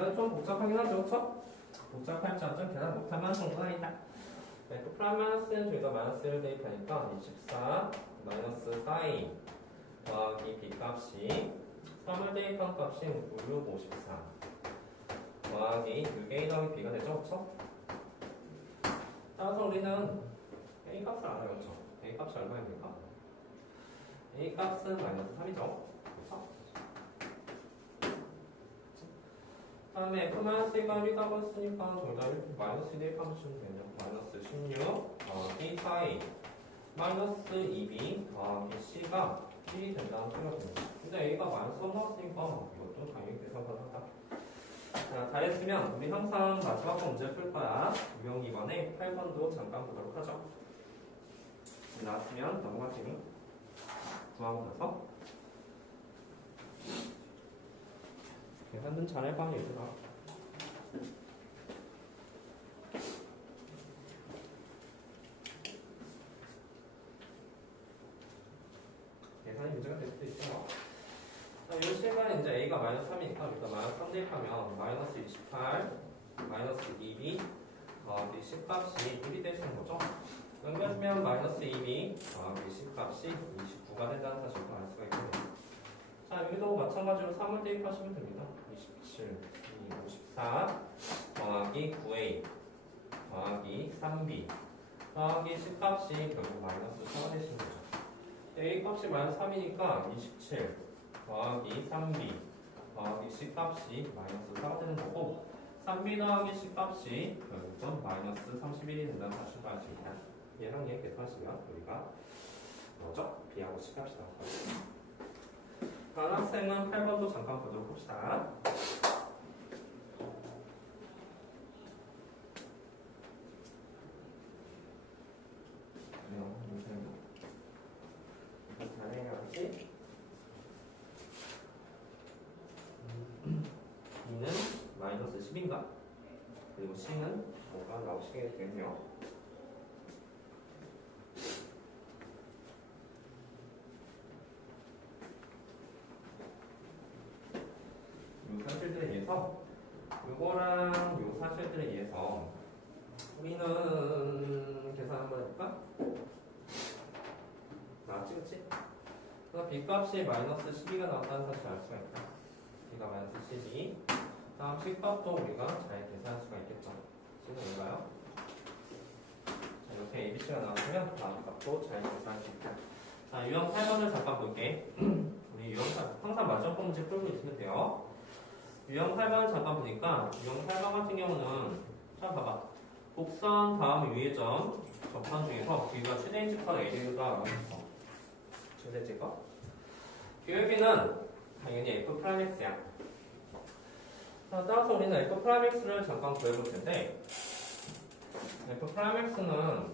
계산 좀 복잡하긴 하죠, 그쵸? 복잡할지 않죠? 계산 못하면 정도는 아니다. 네, 또 프라임 마이너스는 저희가 마이너스를 대입하니까 24 마이너스 4a 더하기 b 값이 3을 대입한 값이 5654 더하기 6a 더하기 b가 되죠, 그쵸? 따라서 우리는 a 값을 알아요, 그쵸? a 값이 얼마입니까? a 값은 마이너스 3이죠, 그쵸? 다음에 f-1가 1이라고 했으니까 정답이 마이너스 1 대입하면 되네요. 마이너스 16 더하기 4a 마이너스 2b 더하기 c가 1이 된다는 소리가 됩니다. 근데 a가 마이너스 3 나왔으니까 이것도 당연히 계산 가능하다. 자, 다 했으면 우리 항상 마지막 문제 풀 거야. 유형 2번에 8번도 잠깐 보도록 하죠. 나왔으면 넘어가시니 구하고 나서 계산 좀 잘해봐, 얘들아. 계산이 문제가 될 수도 있어요. 자, 이 시간 이제 a가 마이너스 3이니까 일단 마이너스 3 대입하면 마이너스 28 마이너스 2b 더하기 10값이 1이 되시는 거죠. 넘겨주면 마이너스 2b 더하기 10값이 29가 된다는 사실을 알 수가 있겠네요. 자, 여기도 마찬가지로 3을 대입하시면 됩니다. 27, 54 더하기 9a 더하기 3b 더하기 10값이 결국 마이너스 4가 되시는 거죠. a 값이 마이너스 3이니까 27 더하기 3b 더하기 10값이 마이너스 4가 되는 거고 3b 더하기 10값이 결국은 마이너스 31이 된다는 사실을 알 수 있다. 얘랑 얘 계산하시면 우리가 뭐죠? b하고 10값이 나올 거예요. 다른 학생은 8번도 잠깐 보도록 합시다. 잘해야지. B는 마이너스 10인가? 그리고 C는 5가 나오시게 되겠네요. 요 사실들에 의해서 요거랑 요 사실들에 의해서 우리는 계산 한번 해볼까? 나왔지, 그치? 그래서 B값이 마이너스 12가 나왔다는 사실을 알 수가 있다. B가 마이너스 12. 다음 C값도 우리가 잘 계산할 수가 있겠죠. C는 뭔가요? 자, 이렇게 ABC가 나왔으면 다음 값도 잘 계산할 수 있다. 자, 유형 8번을 잠깐 볼게. 우리 유형 8번, 항상 만점법 문제 풀고 있으면 돼요. 유형 8번을 잠깐 보니까 유형 8번 같은 경우는 자, 봐봐. 곡선 다음 위의 점 접한 중에서 B가 최대인 직각 A가 최대 직각 QB는 당연히 F'X야. 자, 따라서 우리는 F'X를 잠깐 구해볼 텐데 F'X는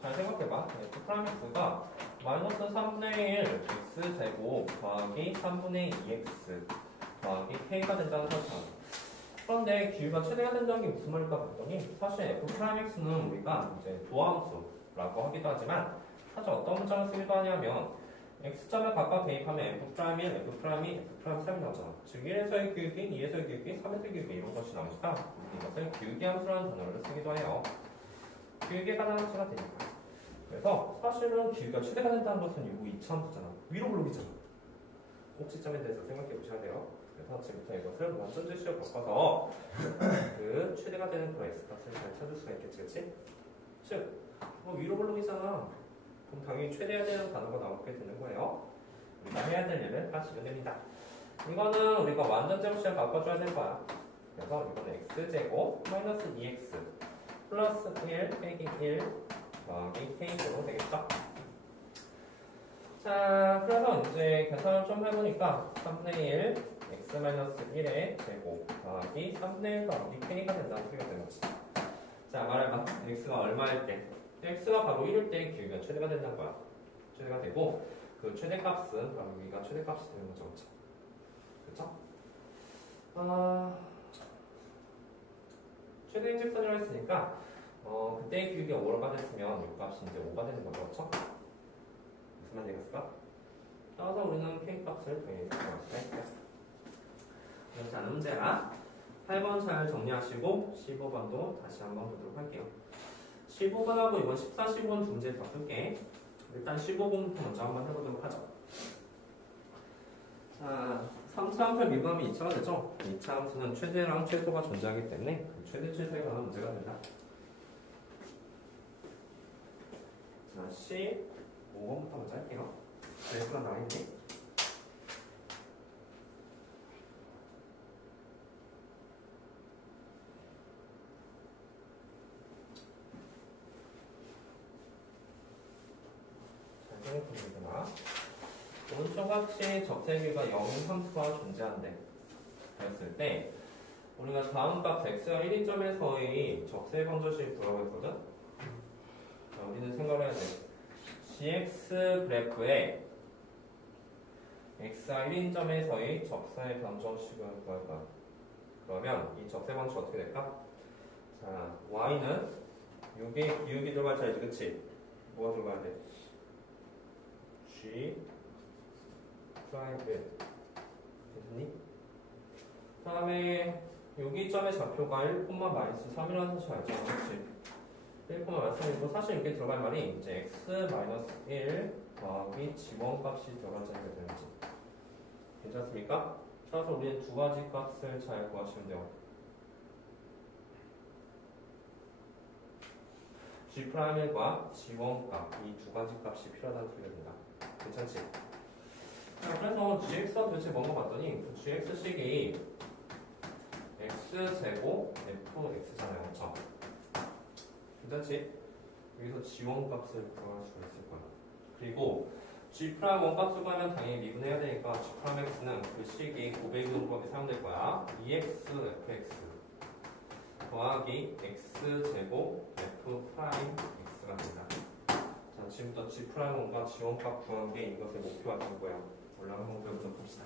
잘 생각해봐. F'X가 마이너스 3분의 1 X제곱 더하기 3분의 2X 더하기 K가 된다는 사실. 그런데 기울기가 최대가 된다는 게 무슨 말일까 봤더니 사실 F'X는 우리가 이제 도함수라고 하기도 하지만 사실 어떤 문장을 쓰기도 하냐면 X점을 각각 대입하면 F'I, F'I, F'I 나오잖아. 즉 1에서의 기울기, 2에서의 기울기, 3에서의 기울기 이런 것이 나오니까 이것을 기울기 함수라는 단어를 쓰기도 해요. 기울기가 가능치가 되니까. 그래서 사실은 기울기가 최대가 된다는 것은 이 2차 함수잖아. 위로 블록이잖아. 꼭지점에 대해서 생각해 보셔야 돼요. 그래서 지금부터 이것을 완전 제시로 바꿔서 그 최대가 되는 그 X값을 잘 찾을 수가 있겠지, 그치? 즉, 위로 블록이잖아. 그럼 당연히 최대해야 되는 단어가 나오게 되는 거예요. 우리가 해야 될 일을 하시면 됩니다. 이거는 우리가 완전 제곱식을 바꿔줘야 될 거야. 그래서 이거는 X제곱 마이너스 2X 플러스 1 빼기 1 더하기 K제곱 되겠죠? 자, 그래서 이제 계산을 좀 해보니까 3분의 1 X-1의 제곱 더하기 3분의 1 더하기 K가 된다는 소리가 되는 거지. 자, 말해봐. X가 얼마일 때? X가 바로 1일 때 기울기가 최대가 된다는 거야. 최대가 되고 그 최대값은 바로 여기가 최대값이 되는 거죠. 그쵸? 최대 인직선이라고 했으니까 그때의 기울기가 5가 됐으면 이 값이 이제 5가 되는 거죠. 그쵸? 무슨 말이 됐을까? 따라서 우리는 K값을 당연히 구할 수가 있다. 그렇지 않은 문제라 8번 잘 정리하시고 15번도 다시 한번 보도록 할게요. 15번하고 이번 14, 15번 두 문제 더 풀게. 일단 15번부터 먼저 한번 해보도록 하죠. 자, 3차 함수의 미분하면 2차가 되죠? 2차 함수는 최대랑 최소가 존재하기 때문에 그 최대 최소에 관한 문제가 된다. 자, 15번부터 먼저 할게요. 그래프가 나와있네. 잘 생각해보시구나. 오른쪽 확시 적세기가 0, 함수가 존재한대. 그랬을 때 우리가 다음 값 x가 1인 점에서의 적세 방정식을 구하고 있거든? 여기는 생각을 해야 돼. gx 그래프에 x가 1인 점에서의 적세 방정식을 구할 거야. 그러면 이 적세 방정식 어떻게 될까? 자, y는 여기에 기울기 들어갈 차이지, 그치? 뭐가 들어가야 돼? g 프라임 1 됐니? 그 다음에 여기 점의 좌표가 1, 마이너스 3이라는 사실 알죠? 그치? 1, 마이너스 3이고 사실 여기 들어갈 말이 이제 x 마이너스 1 더하기 g1 값이 들어갈 자리가 되는지 괜찮습니까? 따라서 우리는 두 가지 값을 잘 구하시면 돼요. G'1과 G1 값, 이 두 가지 값이 필요하다는 소리가 된다. 괜찮지? 자, 그래서 GX가 도대체 뭔가 봤더니 그 GX식이 X제곱 FX잖아요. 그쵸? 괜찮지? 여기서 G1 값을 구할 수 있을 거야. 그리고 G'1 값을 구하면 당연히 미분해야 되니까 G'X는 그 식이 고배기동법이 사용될 거야. 2XFX 더하기 X제곱 F'X가 된다. 자, 지금부터 G'과 G1 값 구하는 게 이것의 목표가 될 거예요. 올라가는 목표부터 봅시다.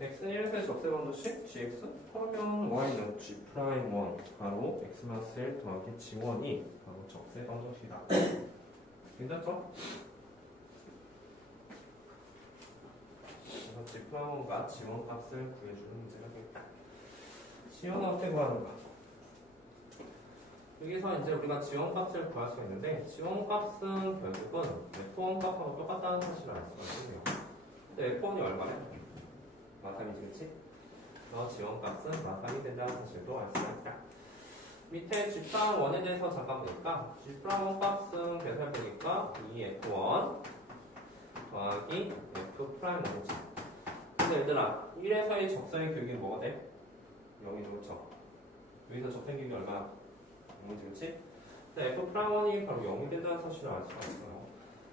X는 1에서의 적세 방정식 GX 그러면 Y는 G'1 바로 X-1 더하기 G1이 바로 적세 방정식이다. 괜찮죠? 그래서 G'1과 G1 값을 구해주는 문제가 되겠다. G1은 어떻게 구하는가? 여기서 이제 우리가 G1 값을 구할 수가 있는데 G1 값은 결국은 F1 값하고 똑같다는 사실을 알 수가 있어요. 근데 F1이 얼마냐? 마삼이지, 그치? G1 값은 마삼이 된다는 사실도 알 수가 있다. 밑에 G'1에 대해서 잠깐 보니까 G'1 값은 계산해보니까 2F1 더하기 F'1이지. 근데 얘들아 1에서의 적선의 기울기는 뭐가 돼? 0이죠, 그쵸? 여기서 적선 기울기 얼마야? 0이지, 그치? 근데 F'1이 바로 0이 된다는 사실을 알 수가 있어요.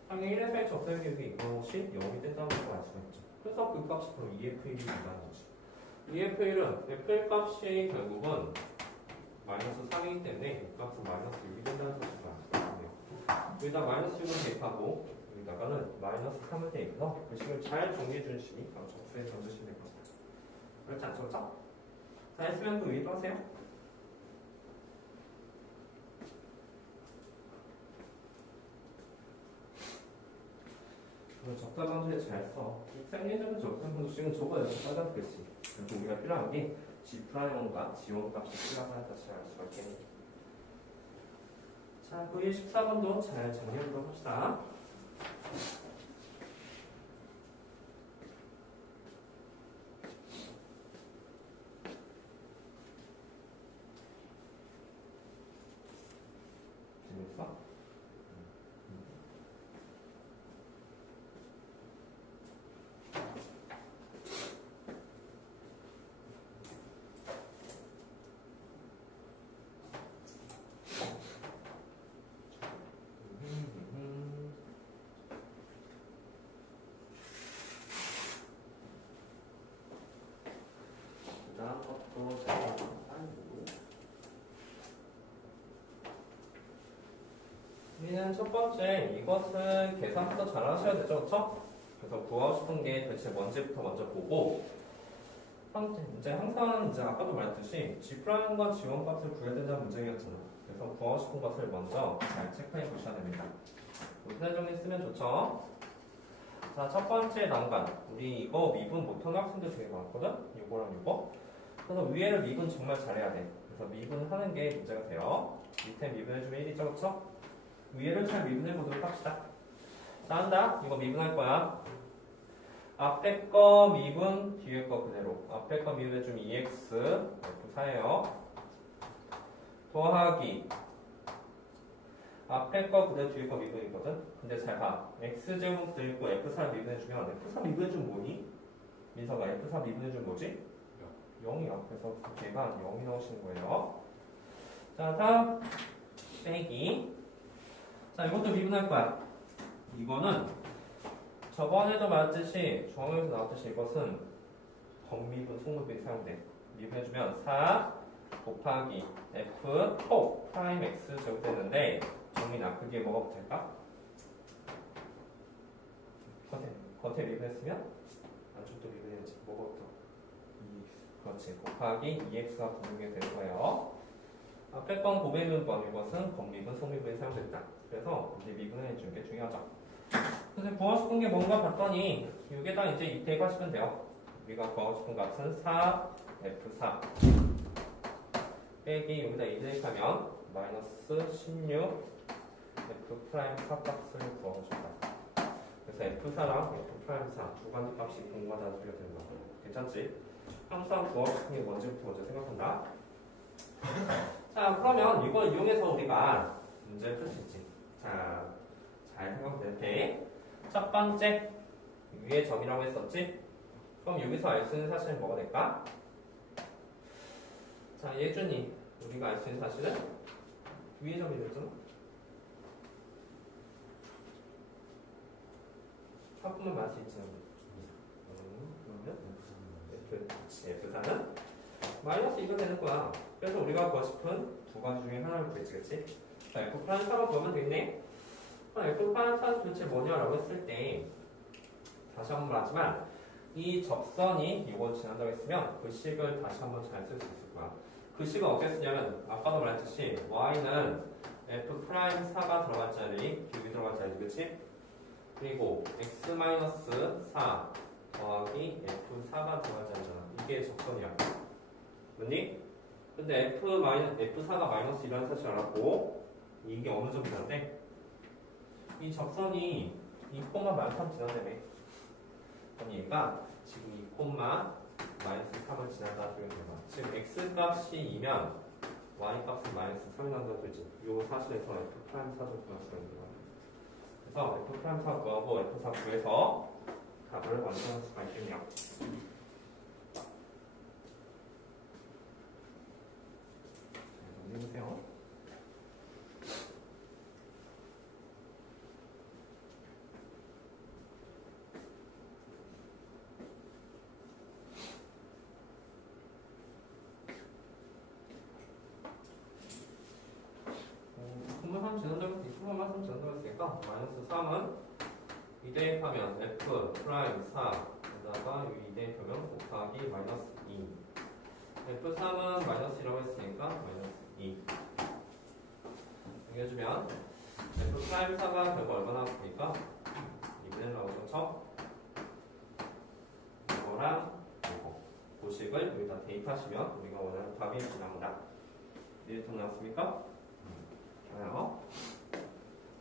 당연히 1에서의 적선 기울기 이것이 0이 된다는 걸 알 수가 있죠. 그래서 그 값이 바로 EF1이 된다는 거지. EF1은 F1 값이 결국은 마이너스 3이기 때문에 이 값은 마이너스 6이 된다는 사실을 알 수가 있네요. 여기다 마이너스 6을 대입하고 여기다가는 마이너스 3을 대입해서 그 식을 잘 정리해주는 식이 바로 적수의 방정식이 될 것이다. 그렇지 않죠? 그렇죠? 자, 했으면 또 위로 하세요. 적자 방정식 잘 써. 생리적인 적자 방정식은 적어야 빨간 글씨. 그래서 우리가 필요한 게 G'1과 G1 값이 필요하다는 사실을 알 수가 있겠네. 자, 그 14번도 잘 정리해보도록 합시다. 재밌어? 우리는 첫 번째 이것은 계산부터 잘 하셔야 되죠, 그렇죠? 그래서 구하고 싶은 게 대체 뭔지부터 먼저 보고 이제 항상 이제 아까도 말했듯이 G'과 G1 값을 구해야 된다는 문제였잖아. 그래서 구하고 싶은 것을 먼저 잘 체크해 보셔야 됩니다. 우선 정리 쓰면 좋죠. 자, 첫 번째 난간 우리 이거 미분 못하는 학생들 되게 많거든? 이거랑 이거. 그래서 위에를 미분 정말 잘해야 돼. 그래서 미분하는 게 문제가 돼요. 밑에 미분해주면 1이죠, 그쵸? 위에를 잘 미분해보도록 합시다. 자, 한다. 이거 미분할 거야. 앞에 거 미분, 뒤에 거 그대로. 앞에 거 미분해주면 2x, F4예요. 더하기. 앞에 거 그대로 뒤에 거 미분이거든? 근데 잘 봐. x제곱 들고 F4를 미분해주면 F4 미분해주면 뭐니? 민서가 F4 미분해주면 뭐지? 0이요. 그래서 걔가 0이 나오시는 거예요. 자, 다음 빼기. 자, 이것도 미분할 거야. 이거는 저번에도 말했듯이 중앙에서 나왔듯이 이것은 덧미분, 속미분이 사용돼. 미분해주면 4 곱하기 F4 프라임 X 제곱 되는데 정민아, 그게 뭐가 붙을까? 겉에 미분했으면 안쪽도 미분해야지. 뭐가 붙어? 2x. 그렇지. 곱하기 2x가 붙는 게 되는 거예요. 앞에 건 고배분번, 이것은 겉미분, 속미분이 사용됐다. 그래서 이제 미분해 주는 게 중요하죠. 그래서 구하고 싶은 게 뭔가 봤더니 여기에다 이제 입대하시면 돼요. 우리가 구하고 싶은 값은 4F4 빼기 여기다 이대입하면 마이너스 16 F 프라임 4 값을 구하고싶다. 그래서 F4랑 F 프라임 4 두 가지 값이 공과다 소리가 되는 거야. 괜찮지? 항상 구하고 싶은 게 뭔지부터 먼저 생각한다. 자, 그러면 이걸 이용해서 우리가 문제를 풀 수 있지. 자, 잘 생각하면 돼. 첫 번째, 위에 점이라고 했었지? 그럼 여기서 알 수 있는 사실은 뭐가 될까? 자, 예준이, 우리가 알 수 있는 사실은 위에 점이 되잖아? 한푼만 말할 수 있지. 그러면 F4는 마이너스 2가 되는 거야. 그래서 우리가 구하고 싶은 두 가지 중에 하나를 구했지, 그치? 자, F 프라임 4가 구하면 되겠네? F 프라임 4는 도대체 뭐냐라고 했을 때 다시 한번 말하지만 이 접선이 이걸 지난다고 했으면 그 식을 다시 한번 잘 쓸 수 있을 거야. 그 식은 어떻게 쓰냐면 아까도 말했듯이 y는 F 프라임 4가 들어갈 자리, 여기 들어갈 자리, 그치? 그리고 x-4 더하기 F4가 들어갈 자리잖아. 이게 접선이야. 맞니? 근데 F4가 마이너스 1라는 사실 알았고 이게 어느 정도 지난데? 이 접선이 2콤마 마이너스 3 지난다며. 그럼 얘가 지금 2콤마 마이너스 3을 지난다 소리가 되는 거야. 지금 x값이 2면 y값은 마이너스 3이 난다는 소리지. 이 사실에서 F 프라임 4를 구할 수가 있는 거야. 그래서 F 프라임 4 구하고 F4 구해서 답을 완성할 수가 있겠네요. 해보세요. 분모함 지난다고 했으니까 분모함 지난다고 했으니까 마이너스 3은 2대입하면 F 프라임 4 에다가 여기 2대입하면 곱하기 마이너스 2 F3은 마이너스 1라고 했으니까 마이너스 2 정해주면 F 프라임 4가 결과 얼마 나왔습니까? 2분의 나오죠, 그쵸? 이거랑 이거 고식을 여기다 대입하시면 우리가 원하는 답이 나옵니다. 1톤 나왔습니까? 좋아요.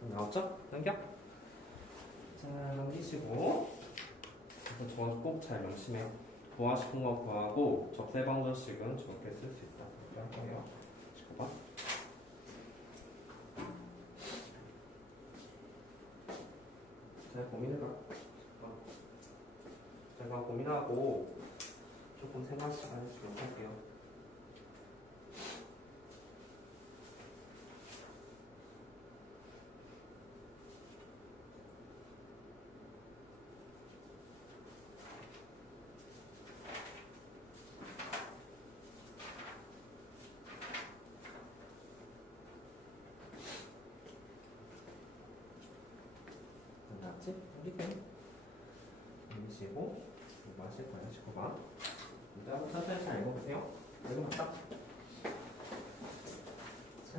나왔죠? 넘겨. 자, 넘기시고 저거 꼭 잘 명심해. 구하고 싶은 거 구하고 접세 방정식은 저렇게 쓸 수 있다. 이렇게 할 거예요. 봐봐. 잘 고민해봐. 제가 고민하고 조금 생각 시간을 주도록 할게요. 끝났지? 이렇게 넘기시고 이거 하실 거예요. 시고봐. 일단 천천히 잘 읽어보세요. 읽어봤다. 자,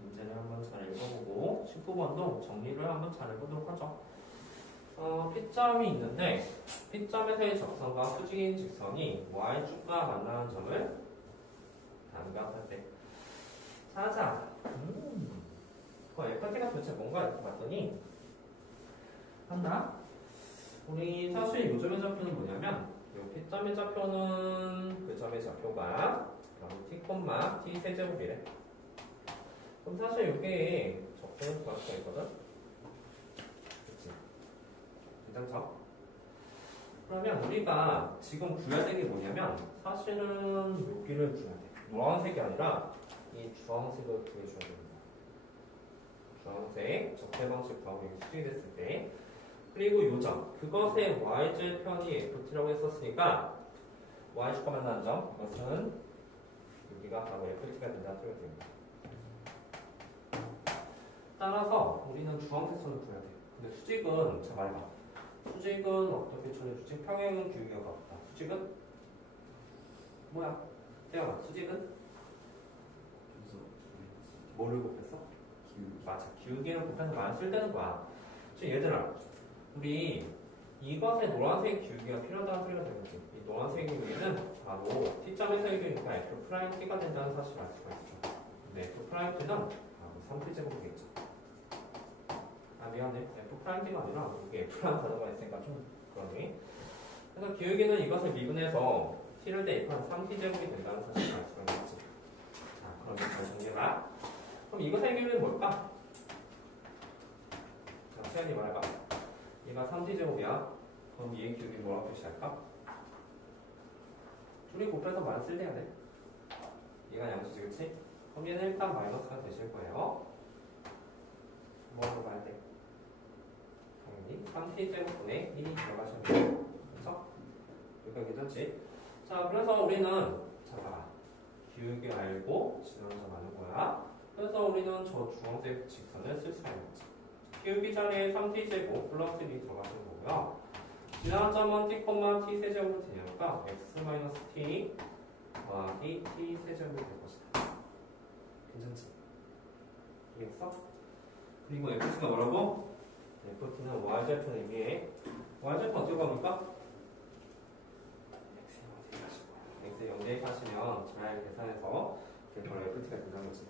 문제를 한번 잘 읽어보고 19번도 정리를 한번 잘 해보도록 하죠. P점이 있는데 P점에서의 적선과 수직인 직선이 Y축과 만나는 점을 담각할 때 찾아. 그 FT가 도대체 뭔가 이렇게 봤더니 한다. 우리 사실 요즘의 좌표는 뭐냐면 이 P점의 좌표는 그 점의 좌표가 T, T 세제곱이래. 그럼 사실 이게 적선을 구할 수가 있거든? 그치? 괜찮죠? 그러면 우리가 지금 구해야 되는 게 뭐냐면 사실은 여기를 구해야 돼. 노란색이 아니라 이 주황색을 구해줘야 됩니다. 주황색 적대 방식 구하고 이게 수직이 됐을 때 그리고 요점 그것의 y절편이 ft라고 했었으니까 y축과 만나는 점 그것은 여기가 바로 ft가 된다는 소리가 됩니다. 따라서 우리는 주황색 선을 구해야 돼. 근데 수직은 자 말해봐. 수직은 어떻게 처리해주지? 평행은 기울기가 같다. 수직은 뭐야? 태영아 수직은 뭐를 곱했어? 맞아. 기울기는 곱해서 많이 쓸 때는 거야. 지금 얘들아 우리 이것의 노란색 기울기가 필요하다는 소리가 되겠지. 이 노란색 기울기는 바로 T점에서의 기울기가 F'T가 된다는 사실을 알 수가 있어. 근데 F'T는 바로 3T제곱이겠죠. 아 미안해. F'T가 아니라 여기 F라는 단어가 있으니까 좀 그러네. 그래서 기울기는 이것을 미분해서 T를 대입한 3T제곱이 된다는 사실을 알 수가 있겠지. 자 그럼 잘 정리해봐. 그럼 이것의 기울기는 뭘까? 자 시연이 말해봐. 얘가 3T제곱이야. 그럼 얘의 기울기 뭐라고 표시할까? 둘이 곱해서 만 쓸 때 해야 돼. 얘가 양수지 그치? 그럼 얘는 일단 마이너스가 되실 거예요. 뭐로 가야 돼? 당연히 3T제곱분의 1이 들어가시면 돼요. 그쵸? 여기가 괜찮지? 자 그래서 우리는 자 봐봐. 기울기 알고 지나는 점 아는 거야. 그래서 우리는 저 주황색 직선을 쓸 수가 있지. 기울기 자리에 3T제곱 플러스 1이 들어가시는 거고요. 지나는 점은 T, T 세제곱으로 되니까 X-T 더하기 T 세제곱이 될 것이다. 괜찮지? 이해했어? 그리고 FT가 뭐라고? FT는 Y절편 위에 Y절편 어떻게 갑니까? X에 0 대입하시면 잘 계산해서 바로 FT가 된다는 거지.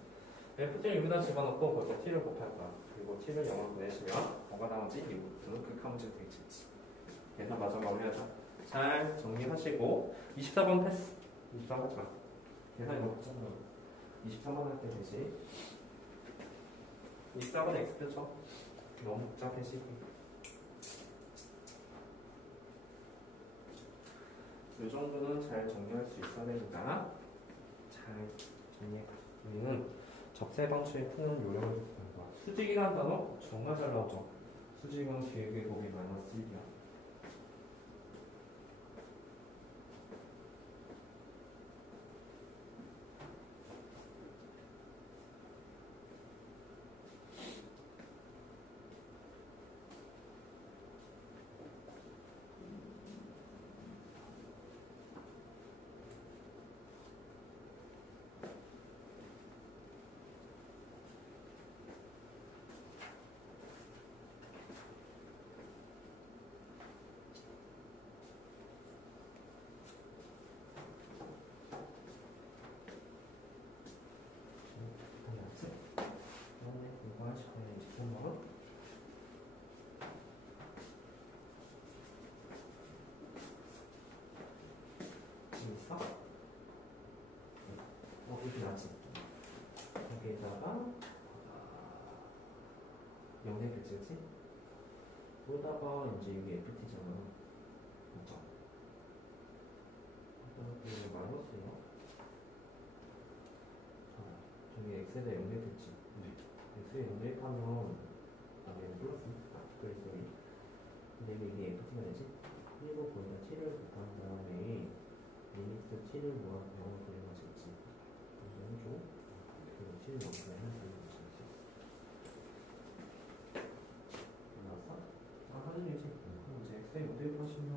FT를 여기다 집어넣고 거기서 T를 곱할 거야. 그리고 T를 0으로 보내시면 뭐가 나오지? 이 루트는 극한문제가 되겠지. 계산 마저 마무리하자. 잘 정리하시고 24번 패스. 24번 하지 마. 계산이 너무 복잡해. 23번 할 때 되지. 24번 X표죠. 너무 복잡해지고. 이 정도는 잘 정리할 수 있어야 되니까 잘 정리해. 우리는 적세 방식을 푸는 요령을 듣는 거야. 수직이라는 단어 정말 잘 나오죠. 수직은 기울기 곱이 마이너스 1이야. 이렇게 나지. 여기에다가 0대 그치? 그러다가 이제 여기 FT잖아. 맞죠? 이거 마이너스야. 저기 X에다 0대 그치? X에 0대 하면 얘는 플러스 그래서 근데 이게 FT가 되지? 1로 거기다 7을 곱한 다음에 리미트 7을 모아서 0을 그려가지고 해줘. 그리고 7을 0을 해서 나왔어? 아, 사진이지. 그럼 이제 X에 0대 하시면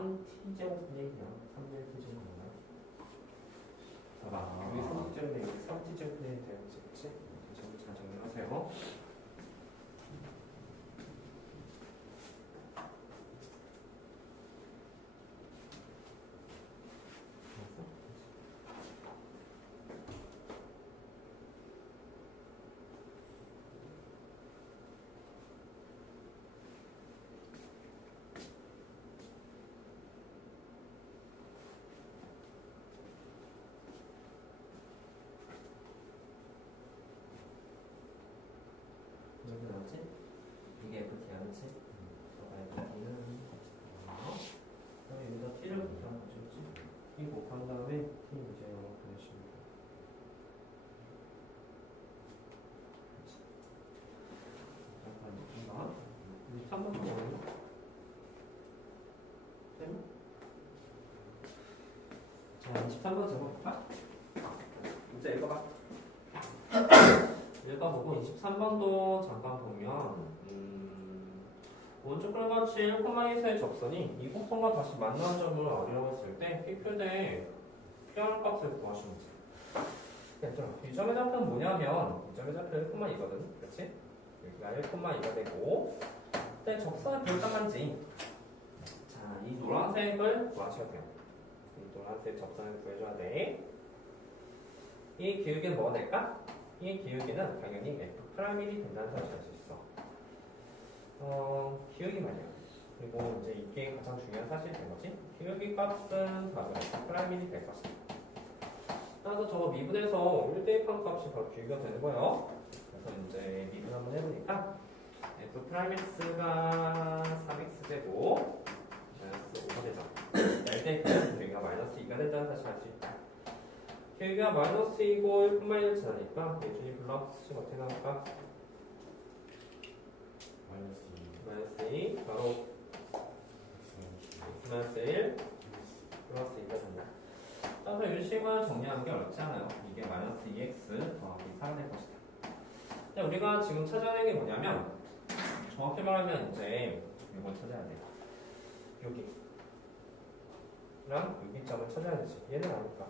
3t제곱분의 0, 3분의 t제곱분의 봐봐. 여기 3t제곱분의 0, 3t제곱분의 되겠지? 그치? 잘 정리하세요. 여기 나오지? 이게 FT야, 그치? FT는 그다음에 여기다 T를 곱하면 되지? T 곱한 다음에 T 이제 0을 보내시면 돼. 그치? 잠깐, 23번 뭐예요? 자, 23번 적어볼까? 이제 읽어봐. 읽어보고 23번도 잠깐 보면 오른쪽 그림같이 1,2의 접선이 이 곡선과 다시 만나는 점을 알으려고 했을 때 P표대에 필요한 값을 구하시면 돼. 이 점의 좌표는 뭐냐면 이 점의 좌표는 1,2거든. 그렇지? 여기가 1,2가 되고 근데 적선을 별장한지 자, 이 노란색을 구하셔야 돼요. 이 노란색 접선을 구해줘야 돼. 이 기울기는 뭐가 될까? 이 기울기는 당연히 F'1이 된다는 사실을 알 수 있어. 기울기 말이야. 그리고 이제 이게 가장 중요한 사실이 된 거지. 기울기 값은 바로 F'1이 될 것이다. 따라서 저거 미분에서 1대입한 값이 바로 기울기가 되는 거예요. 그래서 이제 미분 한번 해보니까 F'X가 3X제곱 마이너스 5가 되죠. 1대입하면 기울기가 마이너스 2가 된다는 사실을 알 수 있다. 기울기가 마이너스 2고 1,1을 지나니까 예준이 불러 수식 어떻게 나올까? 마이너스 2 바로 마이너스 1 플러스 2가 된다. 따라서 유식을 정리하는 게 어렵지 않아요. 이게 마이너스 2x 더하기 4가 될 것이다. 근데 우리가 지금 찾아낸 게 뭐냐면 정확히 말하면 이제 이걸 찾아야 돼요. 여기랑 여기 점을 찾아야 되지. 얘는 아니까.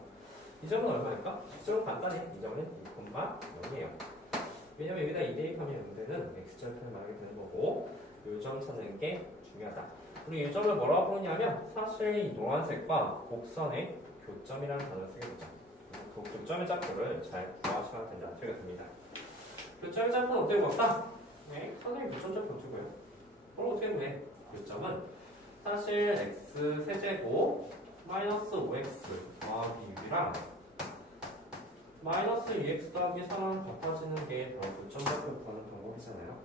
이 점은 얼마일까? 이 점은 간단해. 이 점은 2,0이에요. 왜냐면 여기다 2 대입하면 문제는 x절편을 말하게 되는 거고 이 점 찾는 게 중요하다. 우리 이 점을 뭐라고 부르냐면 사실 이 노란색과 곡선의 교점이라는 단어를 쓰게 되죠. 그 교점의 좌표를 잘 구하시면 된다는 소리가 됩니다. 교점의 좌표는 어떻게 구할까? 네, 선생님 교점 좌표 두고요. 그럼 어떻게 구해? 교점은 사실 x 세제곱 마이너스 5x 더하기 6이랑 마이너스 2x 더하기 3은 같아지는 게 바로 교점 좌표 구하는 방법이잖아요.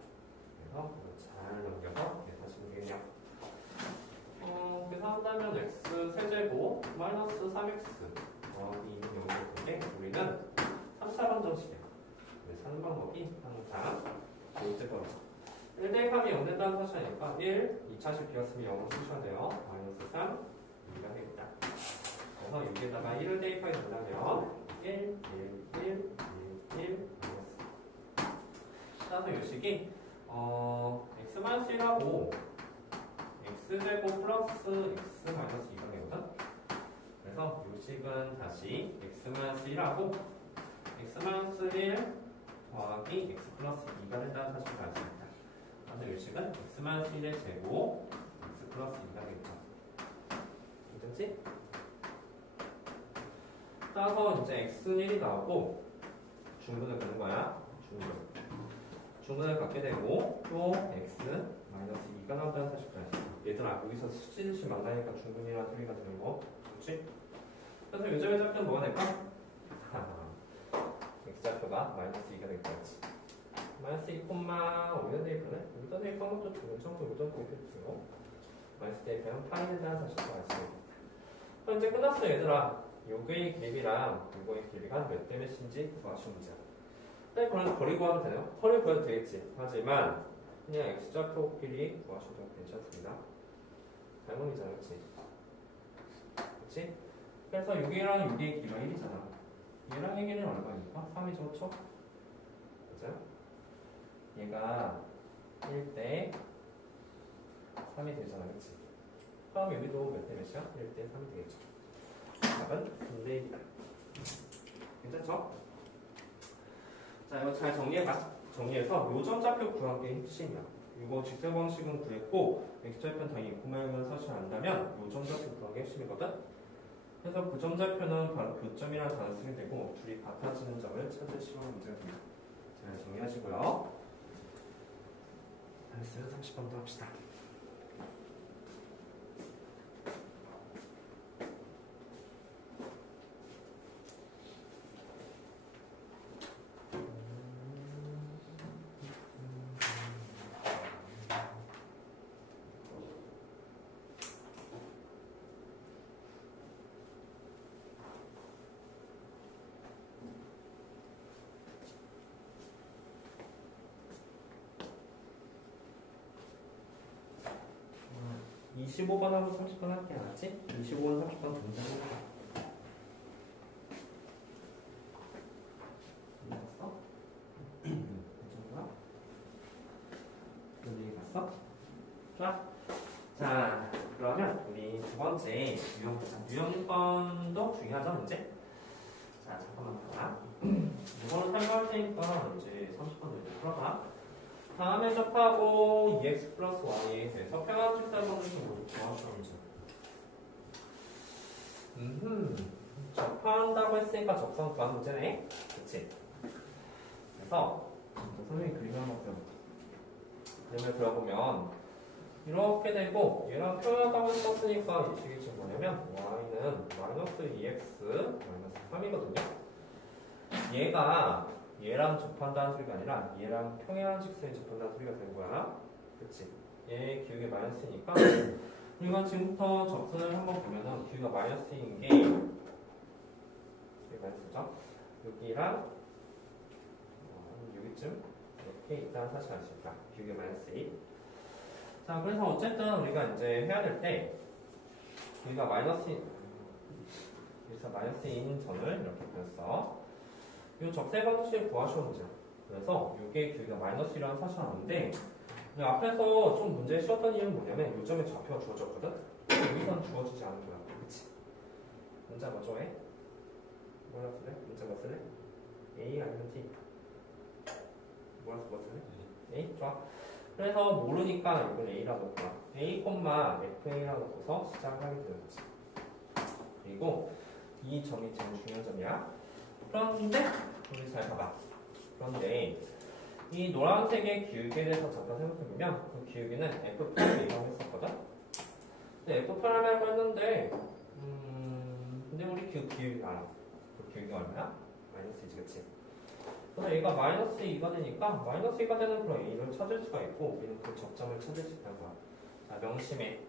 그래서 잘 넘겨서 계산하시면 되겠네요. 계산한다면 x 세제곱 마이너스 3x 더하기 2는 0일 텐데 우리는 3차 방정식이야. 사는 방법이 항상 요때 거죠. 1 대입하면 0 된다는 사실이니까 1, 2차식 비었으면 0을 쓰셔야 돼요. 마이너스 3, 2가 되겠다. 그래서 여기에다가 1을 대입하게 된다면 1, 1, 1, 1, 1, 따라서 요식이 x-1하고 x제곱 플러스 x-2가 되거든. 그래서 요식은 다시 x-1하고 x-1 더하기 x 플러스 2가 된다는 사실을 알 수 있다. 그래서 요식은 x-1의 제곱 x 플러스 2가 되겠죠. 괜찮지? 따라서 이제 x는 1이 나오고 중분을 갖는 거야. 중분을 갖게 되고 또 x는 마이너스 2가 나온다는 사실을 알 수 있어. 얘들아 여기서 수치듯이 만나니까 중분이라는 소리가 되는 거. 그렇지? 그래서 요점의 좌표는 뭐가 될까? x좌표가 마이너스 2가 될 거지. 마이너스 2, 5가 대입하네? 여기다 대입한 것도 중분 정도 여기다 대입해주세요. 마이너스 대입하면 8이 된다는 사실을 알 수 있다. 그럼 이제 끝났어 얘들아. 요거의 길이랑 요거의 길이가 몇 대 몇인지 구하시면 문제야. 근데 그럼 거리 구하면 되나요? 거리 구해도 되겠지. 하지만 그냥 x좌표 길이 구하셔도 괜찮습니다. 닮음이잖아, 그치? 그치? 그래서 여기랑 여기의 길이가 1이잖아. 얘랑 얘기는 얼마입니까? 3이죠, 그쵸? 그죠? 얘가 1대 3이 되잖아, 그치? 그럼 여기도 몇 대 몇이야? 1대 3이 되겠죠. 답은 3대 1이다. 괜찮죠? 자, 이거 잘 정리해봐. 정리해서 요점좌표 구한 게 핵심이야. 이거 직선 방식은 구했고 x좌표는 당연히 구매하면 사실 안다면 요점좌표 구한 게 핵심이거든. 그래서 그 점좌표는 바로 교점이라는 단어 쓰게 되고 둘이 같아지는 점을 찾으시면 문제가 됩니다. 잘 정리하시고요. 알았어요. 30번 더 합시다. 음, 25번 하고 30번 할게 알았지? 25번, 30번 동작해봐. 봤어? 괜찮아? 여기 봤어? 좋아? 자, 그러면 우리 두 번째 유형 보자. 유형권도 중요하죠, 문제? 자, 잠깐만 봐봐. 이거는 설명할 테니까 이제 30번 이제 풀어봐. 다음에 접하고 2x 플러스 y에 대해서 평행함수 사용하는 거 정확히 문제. 접한다고 했으니까 접선 구한 문제네. 그치? 그래서 선생님이 그림을 한번 그려볼게. 그림을 그려보면 이렇게 되고 얘랑 표현하다고 했었으니까 이 식이 지금 뭐냐면 y는 마이너스 2x 마이너스 3이거든요. 얘가 얘랑 접한다는 소리가 아니라 얘랑 평행한 직선이 접한다는 소리가 되는 거야. 그치? 얘 기울기 마이너스니까 우리가 지금부터 접선을 한번 보면은 기울기가 마이너스인 게 여기 마이너스죠? 여기랑 여기쯤 이렇게 있다는 사실 아십니까? 기울기 마이너스 1. 자, 그래서 어쨌든 우리가 이제 해야 될 때 기울기가 마이너스인 점을 이렇게 그렸어. 이 적세 방식을 구하시면 문제야. 그래서 이게 기울기가 마이너스라는 사실은 아는데 앞에서 좀 문제 쉬웠던 이유는 뭐냐면 요점에 좌표가 주어졌거든? 여기서는 주어지지 않은 거야. 그치? 문자 뭐 좋아해? 뭐라 쓸래? 문자 뭐 쓸래? A 아니면 T? 뭐라 쓸래? A? 좋아. 그래서 모르니까 이건 A라고 놓고 A, FA라고 놓고서 시작하게 되는 거지. 그리고 이 점이 제일 중요한 점이야. 그런데 우리 잘 봐봐. 그런데 이 노란색의 기울기에 대해서 잠깐 생각해보면 그 기울기는 F'이라고 했었거든? 근데 F'라고 했는데 근데 우리 그 기울기 알아. 그 기울기가 얼마야? 마이너스 2지, 그치? 그래서 얘가 마이너스 2가 되니까 마이너스 2가 되는 그런 A를 찾을 수가 있고 우리는 그 접점을 찾을 수 있다는 거야. 자, 명심해.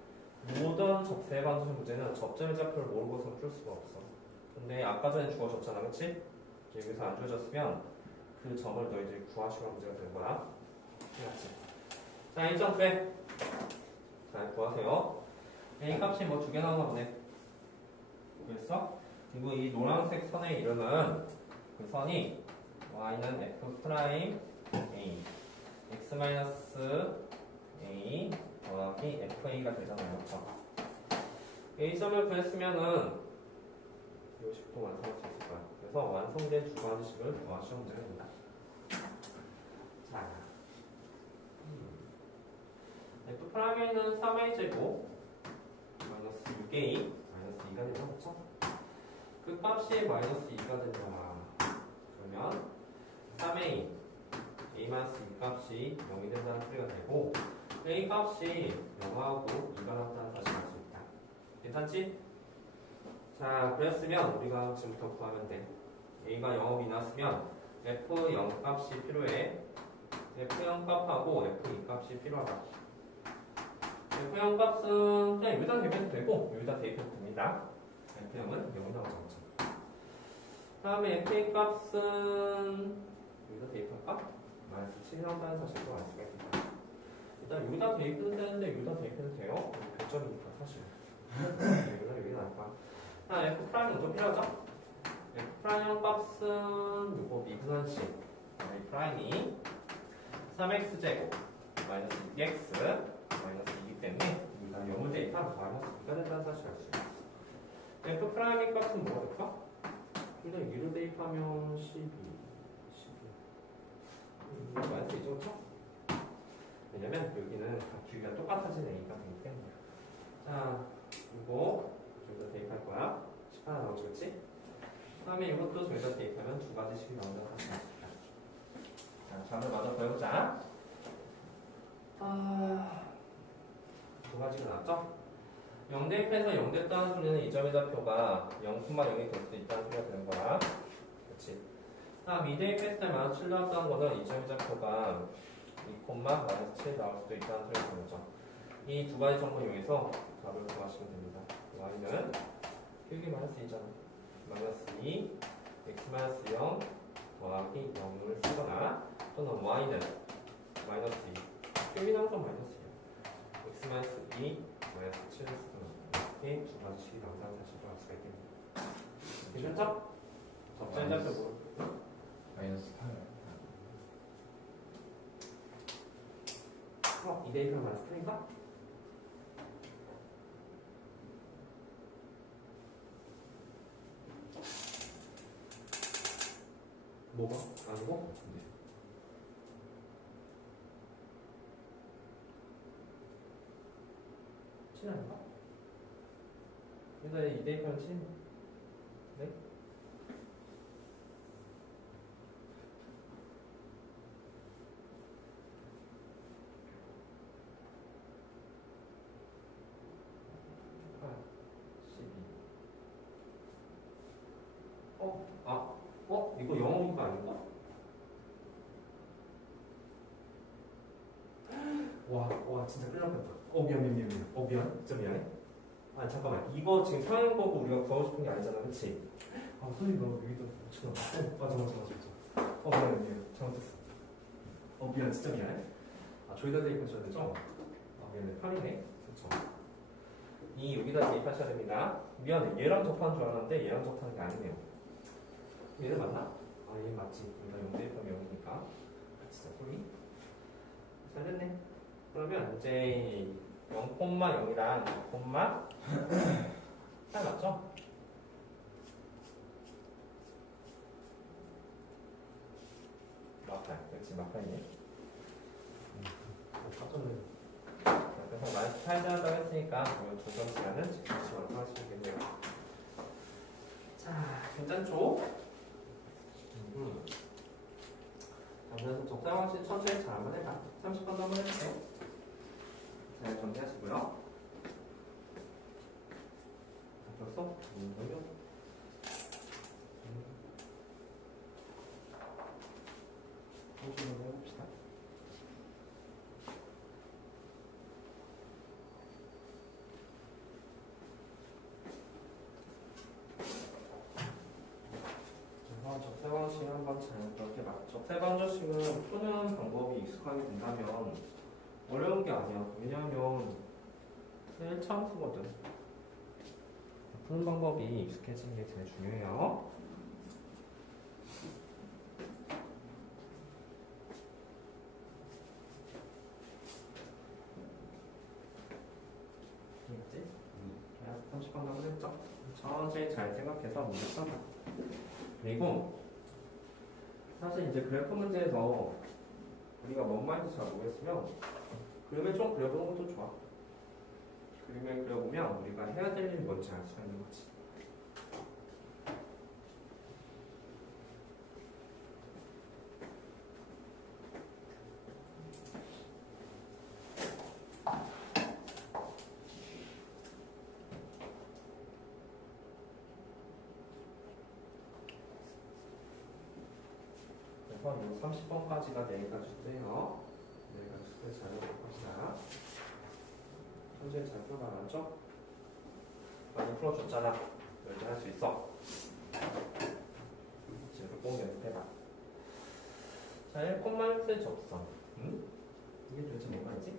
모든 적세 방식 문제는 접점의 좌표를 모르고서 풀 수가 없어. 근데 아까 전에 주어졌잖아, 그치? 여기서 안 주어졌으면 그 점을 너희들이 구하시면 문제가 되는 거야. 맞지? 자, 1점 빼. 잘 구하세요. A 값이 뭐 두 개 나오나 보네. 그랬어? 그리고 이 노란색 선의 이름은 그 선이 y는 f' a x-a 더하기 fa가 되잖아요. 그쵸? A점을 구했으면은 이 식도 완성할 수 있을 거야. 그래서 완성된 두 가지 식을 구하시면 문제가 됩니다. 자, F'는 3a 제곱 마이너스 6a 마이너스 2가 되죠. 그쵸? 그 값이 마이너스 2가 된다. 그러면 3a a-2 값이 0이 된다는 소리가 되고 a 값이 0하고 2가 같다는 사실을 알 수 있다. 괜찮지? 자, 그랬으면 우리가 지금부터 구하면 돼. a가 0하고 2 나왔으면 f0 값이 필요해. f0 값하고 f2 값이 필요하다. f0 값은 그냥 여기다 대입해도 되고 여기다 대입해도 됩니다. f0은 0이 나오죠. 다음에 fa 값은 여기다 대입할까? 마이너스 7이 나온다는 사실도 알 수가 있습니다. 일단 여기다 대입해도 되는데 여기다 대입해도 돼요. 교점이니까 사실. 여기다 나올 거야. 자, F'은 좀 필요하죠? F'형 값은 요거 미분한식 F'이 3x제곱 마이너스 2x 마이너스 2기 때문에 여기다 영문 데이터 마이너스 2가 된다는 사실을 알 수 있어. F 프라임의 값은 뭐가 될까? 근데 위로 대입하면 12. 마이너스 2죠, 그렇죠? 왜냐면 여기는 길이가 똑같아진 A가 되기 때문이야. 자, 이거 저기다 대입할 거야. 10 하나 나오지, 그렇지? 다음에 이것도 저기다 대입하면 두 가지씩 나온다고 하시면 됩니다. 자, 답을 마저 보여보자. 두 가지가 나왔죠? 0 대입해서 0 됐다는 소리는 이 점의 좌표가 0,0이 될 수도 있다는 소리가 되는 거야. 그렇지? 다음 2 대입했을 때 마이너스 7 나왔다는 거는 이 점의 좌표가 2, 마이너스 7 나올 수도 있다는 소리가 되는 거죠. 이 두 가지 정보 이용해서 답을 구하시면 됩니다. y는 여기 마이너스 2잖아. 마이너스 2, x 마이너스 0 더하기 0을 쓰거나 또는 y는 마이너스 2, 여기 나온 건 마이너스 2야. x 마이너스 2, 마이너스 7을 쓰거나 이렇게 두 가지씩 나온다는 사실을 알 수가 있겠네요. 괜찮죠? 적절히 잡혀보고 마이너스 8. 2 대입하면 마이너스 8인가? 뭐가? 아니고? 네. 친 아닌가? 여기다 2 대입하면 친? 네? 이거 영어인 거 아닌가? 와, 진짜 큰일 났다. 미안. 미안. 진짜 미안해. 잠깐만. 이거 지금 서양 거고 우리가 구하고 싶은 게 아니잖아. 그치? 선생님, 너 여기다 붙여놔. 맞아. 미안. 잘못했어. 미안. 진짜 미안해. 저기다 대입하셔야 되죠? 미안해. 8이네. 그쵸. 이 여기다 대입하셔야 됩니다. 미안해. 얘랑 접하는 줄 알았는데 얘랑 접하는 게 아니네요. 얘는 맞나? 얘 맞지. 여기다 0 대입하면 0이니까. 진짜 소리. 잘 됐네. 그러면 이제 0,0이랑 2, 잘 맞죠? 마팔. 그렇지, 마팔이네. 깜짝 놀랐네. 그래서 마이너스 8 지나다고 했으니까 이건 두 번 시간은 즉시 완성하시겠네요. 자, 괜찮죠? 그래서 적당한 시 천천히 잘 한번 해봐. 30번도 한번 해주세요. 잘 정리하시고요. 벌써? 완료. 한번 해봅시다. 적세방식 한번 잘 그렇게 막 적세방정식은 푸는 방법이 익숙하게 된다면 어려운 게 아니야. 왜냐하면 1차함수거든. 푸는 방법이 익숙해지는 게 제일 중요해요. 이해했지? 30번 한번 했죠? 천천히 잘 생각해서 문제 써봐. 그리고 사실 이제 그래프 문제에서 우리가 뭔 말인지 잘 모르겠으면 그림을 좀 그려보는 것도 좋아. 그림을 그려보면 우리가 해야 될 일이 뭔지 알 수가 있는 거지. 그래서 이 30번까지가 내일까지 주세요. 내일까지 숙제 잘 해봅시다. 현재 잘 풀어나갔죠? 많이 풀어줬잖아. 열심히 할 수 있어. 지금 꼭 연습해봐. 자, 1,6의 접선. 이게 도대체 뭔 말이지?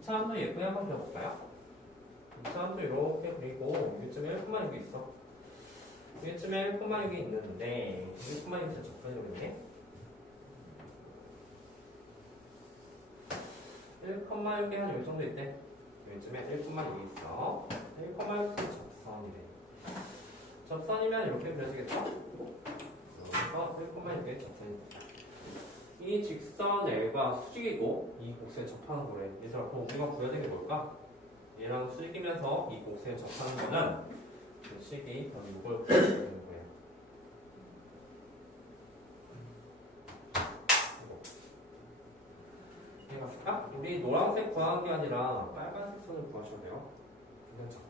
2차함도 예쁘게 한번 그려볼까요? 2차함도 이렇게 그리고 여기쯤에 1,6이 있어. 여기쯤에 1,6이 있는데 1,6의 접선이거든요. 1,6이 한 여기 정도 있대. 여기쯤에 1,2 있어. 1,6은 접선이래. 접선이면 이렇게 그려지겠죠? 여기서 1,6의 접선이다. 이 직선 L과 수직이고 이 곡선에 접하는 거래. 얘들아, 그럼 우리가 구해야 되는 게 뭘까? 얘랑 수직이면서 이 곡선에 접하는 거는 그 식이 바로 이걸 구해야 되는 거예요. 해봤을까? 우리 노란색 구하는 게 아니라 빨간색 선을 구하셔야 돼요. 괜찮죠?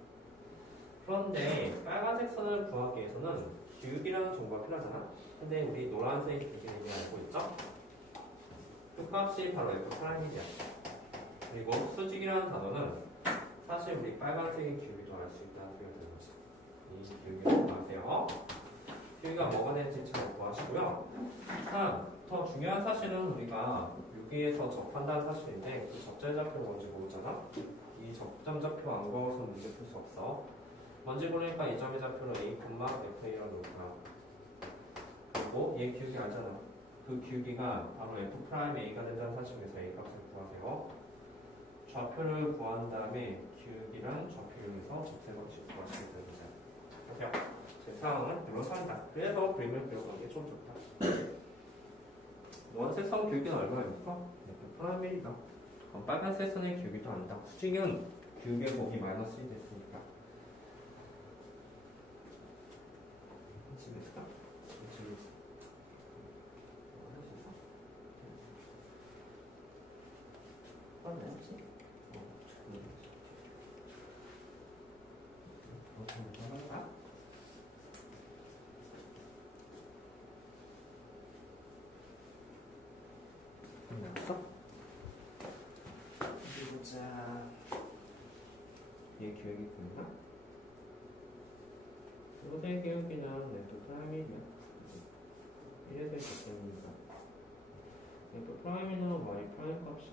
그런데 빨간색 선을 구하기 위해서는 기울기라는 정보가 필요하잖아. 근데 우리 노란색 기울기는 이미 알고 있죠? 그 값이 바로 F'이야. 그리고 수직이라는 단어는 사실 우리 빨간색의 기울기도 알 수 있다는 생각이 드는 거지. 이 기울기를 구하세요. 기울기가 뭐가 되는지 잘 구하시고요. 더 중요한 사실은 우리가 여기에서 접한다는 사실인데 그 접점좌표 뭔지 모르잖아. 이 접점좌표 안 구워서 문제 풀 수 없어. 뭔지 모르니까 이 점의 좌표를 A, FA라고 놓을까. 그리고 얘 기울기 알잖아. 그 기울기가 바로 F'A가 된다는 사실에서 A 값을 구하세요. 좌표를 구한 다음에 기울기랑 좌표에서 접線법칙 구하시게 되는 거죠. 오케이. 제 상황은 이런 상황이다. 그래서 그림을 그려보는 게 좀 좋다. 노란색 선 기울기는 얼마입니까? F'A다. 그럼 빨간색 선의 기울기도 안다. 수직은 기울기의 곱이 마이너스 1 됐으니까. 한심했을까? 어디 보자. 얘 기울기 보이나? 요새 기울기는 F'이면 1에서 접점입니다. F'이는 Y' 값이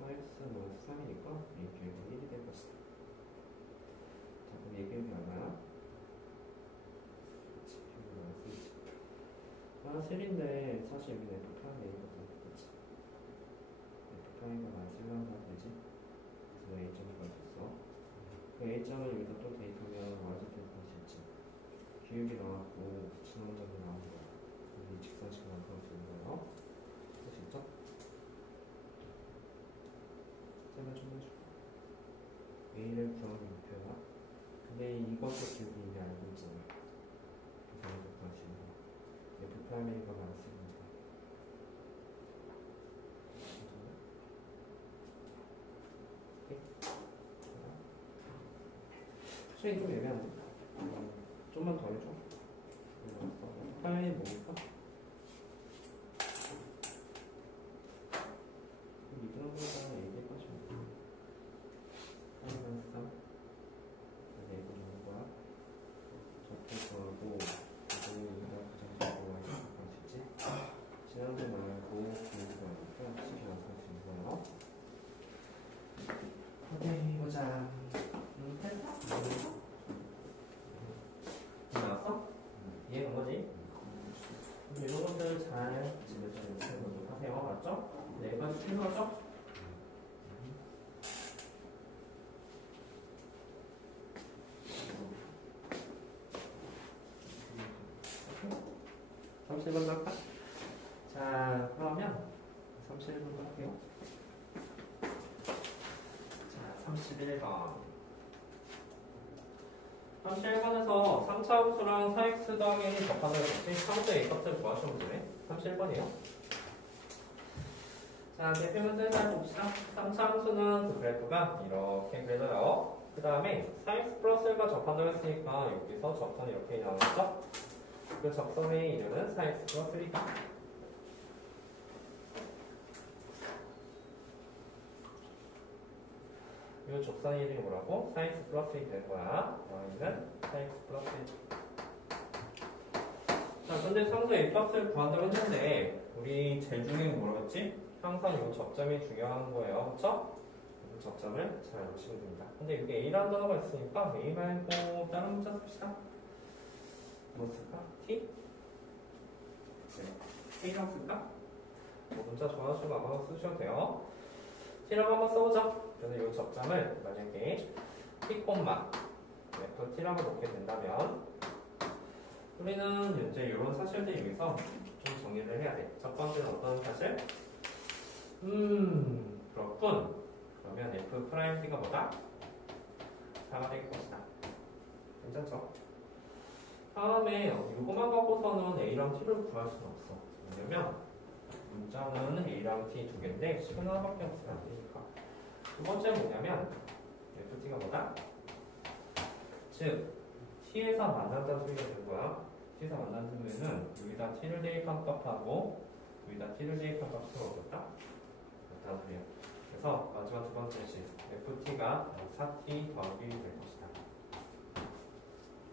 4x-3이니까 이 기울기가 1이 될 것이다. 자, 그럼 얘 기울기 얼마야? -1인데 사실 여기는 F'A거든. 그치? F'가 -1만 되지? 그래서 A점을 가졌어. 그 A점을 여기다 또 대입하면 Y좌표를 구할 수 있지. 기울기 나왔고 진원점이 나온 거야. 이 직선식만 구할 수 있는 거예요. 할 수 있죠? 제발 좀 해줄까? A를 구하는 목표야. 근데 이것도 기울기 이미 알고 있잖아. 그래서 이거 구할 수 있는 거야. F'A가 많습니다. 수익이 좀 애매한데? 좀만 더 해줘. F'A이 뭡니까? 이등분보다 얘기해가지고 F'A는 3 얘기 나온 거야. 적도 구하고 그리고 여기다 부정적으로 구할 수 있지. 지난주 말고 기울기가 식이 나서 할 수 있는 거예요. 오케이 보자. 됐어? 나왔어? 이해된 거지? 이런 것들 잘 집에서 연습해보도록 하세요. 맞죠? 네, 이건 필요하죠? 음. 37번도 할까? 자, 그러면 37번도 할게요. 자, 31번. 31번에서 3차 함수랑 4x 더하기 1이 접하는 것이 함수의 A값을 구하시면 되네. 31번이에요. 자, 대표 문제 잘 봅시다. 3차 함수는 그 그래프가 이렇게 그려져요. 그 다음에 4x 플러스 1과 접한다고 했으니까 여기서 접선이 이렇게 나오겠죠? 그 접선의 이름은 4x 플러스 1이다. 이 접선의 이름이 뭐라고? 4x 플러스 1이 될 거야. y는 4x 플러스 1. 자, 근데 상수의 A값을 구한다고 했는데 우리 제일 중요한 게 뭐라고 했지? 항상 이 접점이 중요한 거예요. 그쵸? 이 접점을 잘 놓으시면 됩니다. 근데 여기 A라는 단어가 있으니까 A 말고 다른 문자 씁시다. 뭐 쓸까? T? 네. T라고 쓸까? 뭐 문자 좋아하시고 아무거나 쓰셔도 돼요. T라고 한번 써보자. 그래서 이 접점을 만약에 t, ft라고 놓게 된다면 우리는 이제 이런 사실들 여기서 좀 정리를 해야 돼. 첫 번째는 어떤 사실? 그렇군. 그러면 f't가 뭐다? 4가 될 것이다. 괜찮죠? 다음에 이거만 갖고서는 a랑 t를 구할 수는 없어. 왜냐면 문장은 a랑 t 두 개인데 식은 하나밖에 없으면 안 되니까. 두 번째는 뭐냐면 ft가 뭐다? 즉 t에서 만난다는 소리가 되는 거야. t에서 만난다는 소리는 여기다 t를 대입한 값하고 여기다 t를 대입한 값을 얻었다? 그렇다는 소리야. 그래서 마지막 두 번째 식 ft가 4t 더하기 1이 될 것이다.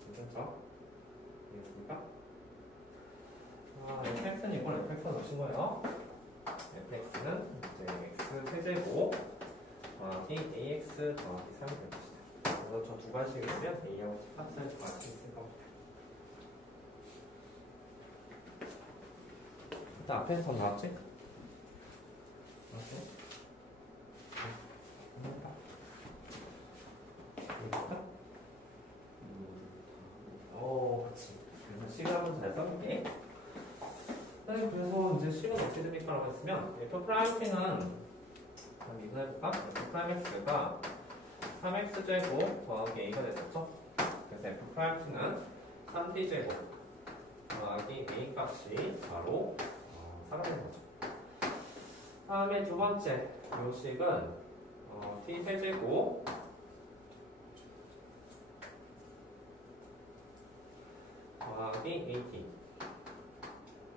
괜찮죠? 이해했습니까? fx는 이걸 fx가 넣으신 거예요. fx는 이제 x 세제곱 더하기 ax 더하기 3이 될 것이다. 그래서 저 두 가지이면 a하고 t 값을 구할 수 있을 겁니다. 일단 앞에서 더 나왔지? 나왔지? 그렇지. 그래서 식을 한번 잘 써볼게. 그래서 이제 식은 어떻게 됩니까? 라고 했으면 f't는 이거 해볼까? f'x가 3x제곱 더하기 a가 됐었죠? 그래서 f't는 3t제곱 더하기 a 값이 바로 4가 되는 거죠. 다음에 두 번째 요 식은 t세제곱 더하기 at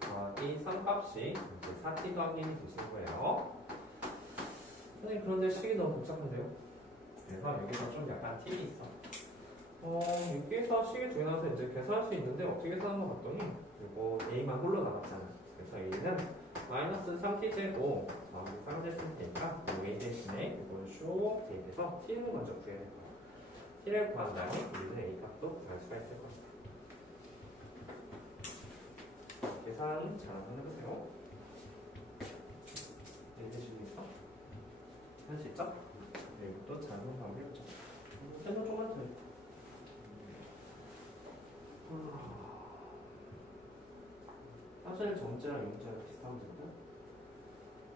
더하기 3값이 이제 4t 더하기 1이 되시는 거예요. 그런데 식이 너무 복잡한데요? 그래서 여기서 좀 약간 팁이 있어. 여기서 식이 두 개 나와서 이제 계산할 수 있는데 어떻게 계산하는 거 봤더니 이거 a만 홀로 나갔잖아. 그래서 a는 마이너스 3t제곱 더하기 3을 됐을 테니까 a 대신에 이걸 쭉 대입해서 t를 먼저 구해야 될 거야. t를 구한 다음에 우리는 a 값도 구할 수가 있을 겁니다. 계산 잘 한번 해보세요. 이해되십니까? 할 수 있죠? 네, 이것도 잘 한번 해보죠. 세번 조금만 더. 사실 정자랑 용자랑 비슷한 문제인데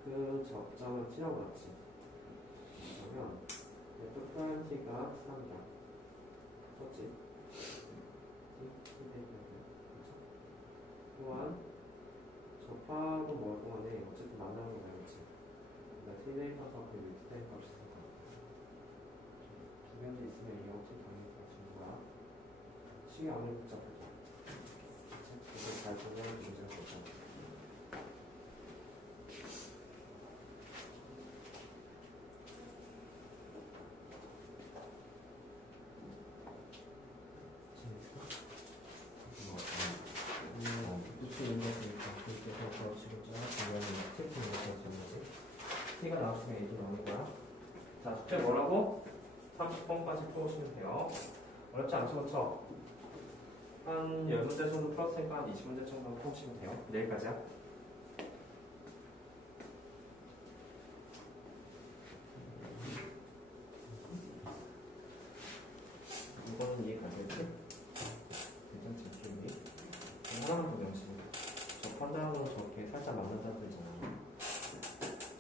그 접점을 t라고 놨지. 그러면 f't가 3이다. 그렇지? 또한 접하고 뭐 동안에 어쨌든 만나는 거 알겠지? 그러니까 t 대입해서 그 t 대입값이 있을 거야. 두 변제 있으면 이하고 t 당연히 같은 거야. 식이 아무리 복잡해도 그래서 잘 정리하는 문제가 되죠. t가 나왔으면 a도 나오는 거야. 자, 숙제 뭐라고? 30번까지 풀어오시면 돼요. 어렵지 않죠, 그렇죠? 한 10문제 정도 풀었으니까 한 20문제 정도 풀어오시면 돼요. 내일까지야. 이거는 이해 가겠지? 괜찮지, 기억이? 하나만 더 명심. 접한다는 건 저렇게 살짝 맞는다고 했잖아.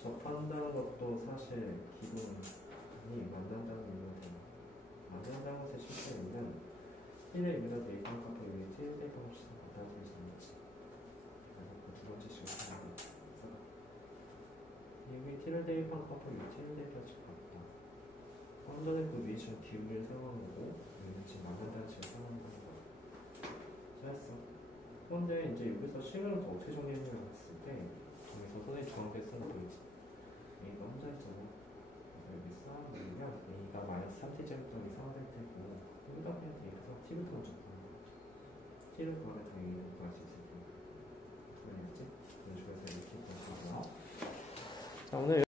접한다는 것도 사실 기본이 만든다는 의미가 되나? 만든다는 것의 실제는 t를 여기다 대입한 값과 여기 t를 대입한 값이 같다는 것이 있지. 그래서 그 두 번째 식을 생각해. 여기 t를 대입한 값과 여기 t를 대입한 값이 같다. 방금 전에 그 위에 지금 기울기를 사용하는 거고 여기는 지금 만든다는 식을 사용하는 거야. 잘했어. 그런데 이제 여기서 식을 어떻게 정리했냐고 했을 때 여기서 선생님 정확하게 쓴 거 보이지? a가 혼자 있잖아. 여기 쌓아놓으면 a가 마이너스 3t제곱 더하기 4가 될 테고 여기다 그냥 대입해서 t를 더 넣어줬다. t를 구하면 당연히 구할 수 있어.